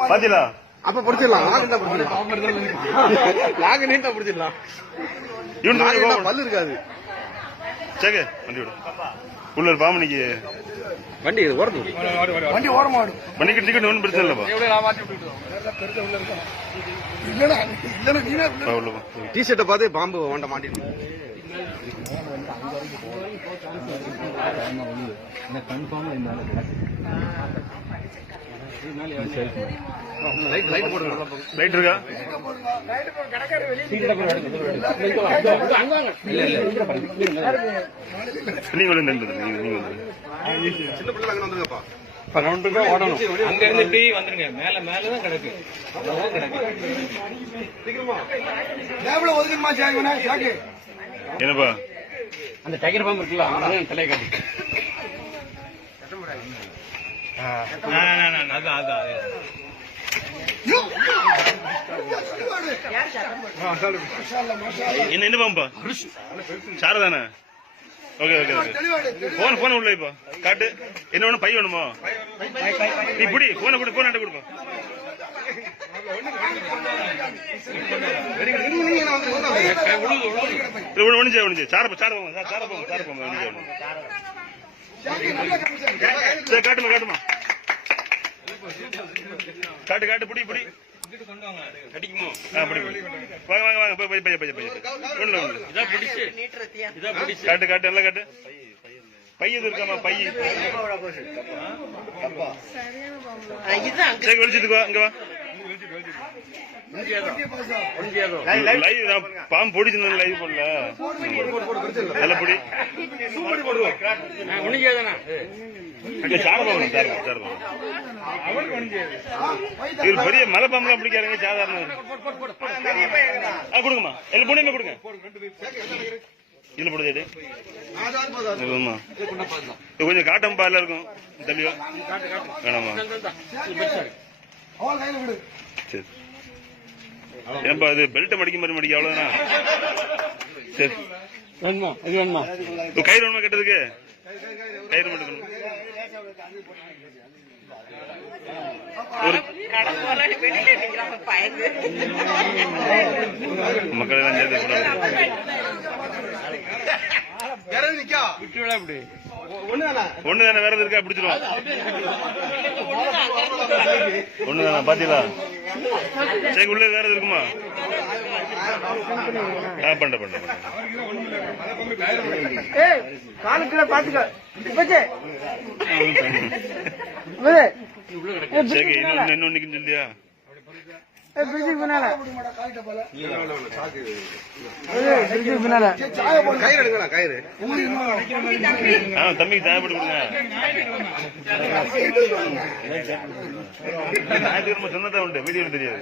பாத்தீங்களா? அப்ப பிடிச்சிடலாம். லாங் நீட்டா பிடிச்சிடலாம். பல்லு இருக்காது. சரி வண்டி விடு. உள்ள பாமணிக்கு வண்டி ஓடுது. வண்டி ஓட மாடு. வண்டிக்கு டிக்கெட் ஒன்றும் பிரச்சனை இல்லப்பா. டி ஷர்ட்டை பார்த்து பாம்பு ஓண்ட மாட்டிருக்கு. லைட் போடுங்க. லைட் இருக்கா? நீங்க வந்து சின்ன பிள்ளை அங்க வந்துருங்கப்பா. ஓடணும். அங்க இருந்து இப்படி வந்துருங்க. மேலதான் கிடக்கு. என்னப்பா அந்த டைகர் பாம்பு இருக்குல்ல, தலையை காட்டி. என்ன பாம்பா? சாரதானே? Okay okay okay. போன் உள்ள இப்போ காட்டு. என்ன வேணும்? பை வேணுமா? நீ புடி போனை கொடு. போன் என்கிட்ட கொடுப்பா. ஒண்ணு காட்டுமா காட்டுமா. காட்டு புடி புடி. கட்டிக்குமோ? வாங்க வாங்க வாங்க. காட்டு காட்டு நல்லா காட்டு. பை எது இருக்காமா? பை சரி வெளிச்சிட்டு வா. இங்க வா. பாம்பு பிடிச்சு லைவ் போடல. நல்ல பிடி. இவர் பெரிய மலை பாம்புலாம் பிடிக்காதுங்க. சாதாரண கொடுங்கம்மா. எல்லாம் பொண்ணுமே கொடுங்க. இதுல போடுது. கொஞ்சம் காட்டம் பால இருக்கும். தள்ளிவா வேணாமா? சரி ஏன்பா அது பெல்ட் மடிக்க மாதிரி மடிக்க அவ்வளவுதானா? சரி வேணுமா? இது வேணுமா? கயிறு வேணுமா? கேட்டதுக்கு கயிறு மட்டும் மக்கள் எல்லாம் சேர்ந்து ஒண்ணுதானே. வேற இருக்கா? பிடிச்சிருவோம். ஒண்ணுதானே. பாத்தீங்களா? சரி உள்ள வேற இருக்குமா? பண்ண காலுக்குள்ள பாத்துக்க. சரி இன்னொன்னு சொல்லியா? தம்பிக்கு சாயப்பட்டு கொடுங்க. ஞாயிற்றுக்கிழமை சொன்னதான் உண்டு. வீடியோ தெரியாது.